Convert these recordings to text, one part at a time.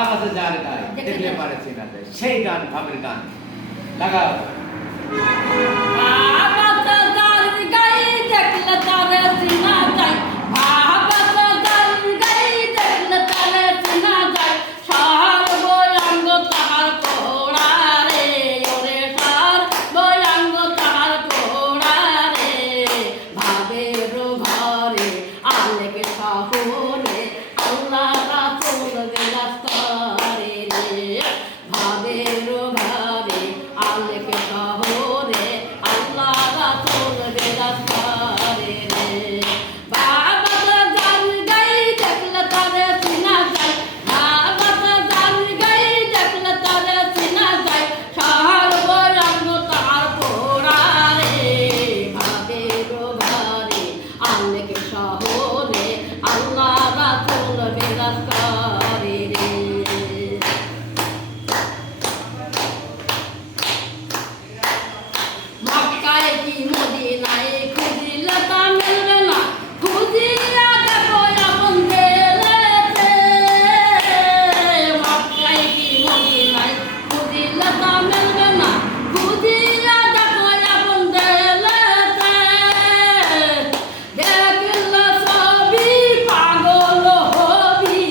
ভাবাতে যার গায় দেখলে পারে চেনা যায়, সেই গান ভাবের গান লাগাও। ভাবাতে যার গায় দেখলে তারে চেনা যায়, ভাবাতে যার গায় দেখলে তারে চেনা যায়, সর্বঙ্গ তাহার পোড়া রে, ওরে সর্বঙ্গ তাহার পোড়া রে। ভাবের ঘরে আলেক শহরে আল্লাহ রাসূল বিরাজ করে রে। ভাবের ঘরে আলেক শহরে আল্লাহ রাসূল বিরাজ করে রে। ভাবাতে যার গায় দেখলে তারে চেনা যায়, ভাবাতে যার গায় দেখলে তারে চেনা যায়, সর্বঙ্গ তাহার পোড়া রে। ভাবের ঘরে আলেক শহরে আল্লাহ রাসূল বিরাজ করে রে। মক্কায় কি মদিনায় খুঁজিলে তা মিলবে না, খুঁজিয়া দেখো আপন জেলেতে। মক্কায় কি মদিনায় খুঁজিলে তা মিলবে না, খুঁজিয়া দেখো আপন জেলেতে। দেখলে সবই পাগল হবি,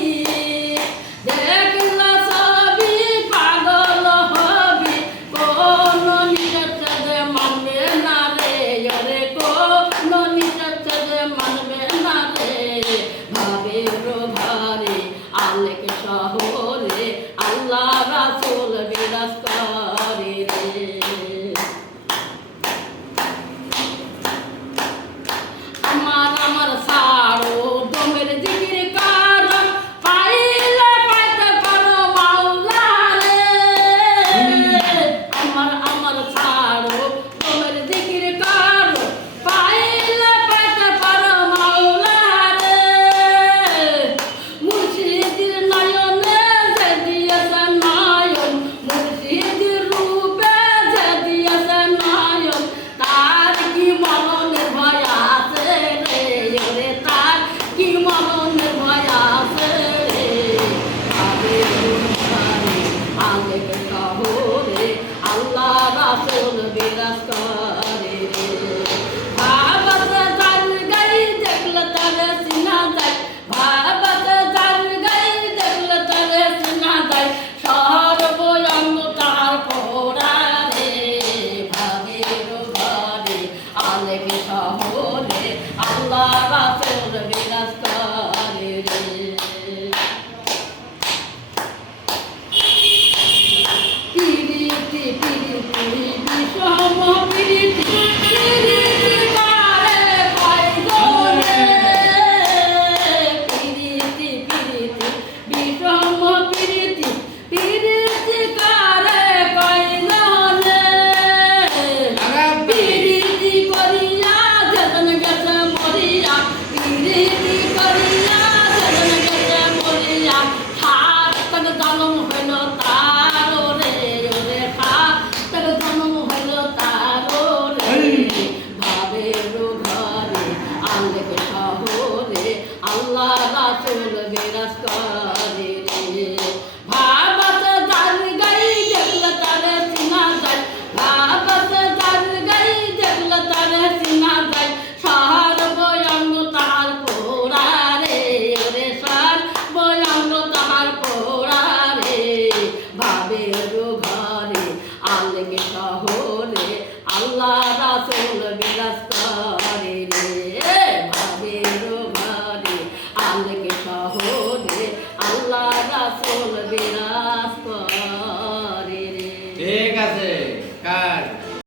দেখলে সবই পাগল হবি, কোন নিষেধ মানবে না রে, ওরে কোন নিষেধ মানবে না রে। ভাবের ঘরে আলেক শহরে আল্লাহ রাসূল বিরাজ করে রে। আমার সারো দমের জিকির কারো, পাইলে পাইতে পারো মাওলা রে। আমার সারো দমের জিকির কারো, পাইলে পাইতে পারো মাওলা রে। মুর্শিদের নয়নে যে দিয়েছে নয়ন, মুর্শিদের রূপে যে দিয়েছে নয়ন, তার কি মরণের ভয় আছে রে, ওরে তার কি মরণের ভয় আছে রে। ভাবের ঘরে আলেক শহরে আল্লাহ রাসূল বিরাজ করে রে। ভাবাতে যার গায় দেখলে তারে চেনা যায়, ভাবাতে যার গায় দেখলে তারে চেনা যায়, সর্বঙ্গ তাহার পোড়া রে। ভাবের ঘরে আলেক শহরে আল্লাহ রাসূল বিরাজ করে রে। পিরিতি পিরিতি বিষম পিরিতি, পিরিতি কারে কয় গো রে। পিরিতি পিরিতি বিষম পিরিতি, পিরিতি কারে কয় গো রে। পিরিতি করিয়া যেজন গেছে মরিয়া, পিরিতি করিয়া যেজন গেছে মরিয়া, সাত তক জনম হইল তার রে, ওরে সাত তক জনম হইল তার রে। ভাবের ঘরে আলেক শহরে আল্লাহ রাসূল বিরাজ করে রে। ভাবাতে যার গায় দেখলে তারে চেনা যায়, ভাবাতে যার গায় দেখলে তারে চেনা যায়, সর্বঙ্গ তাহার পোড়া রে, ওরে সর্বঙ্গ তাহার পোড়া রে। ভাবের ঘরে আলেক শহরে আল্লাহ রাসূল বিরাজ করে রে। ভাবের ঘরে আলেক শহরে আল্লাহ রাসূল বিরাজ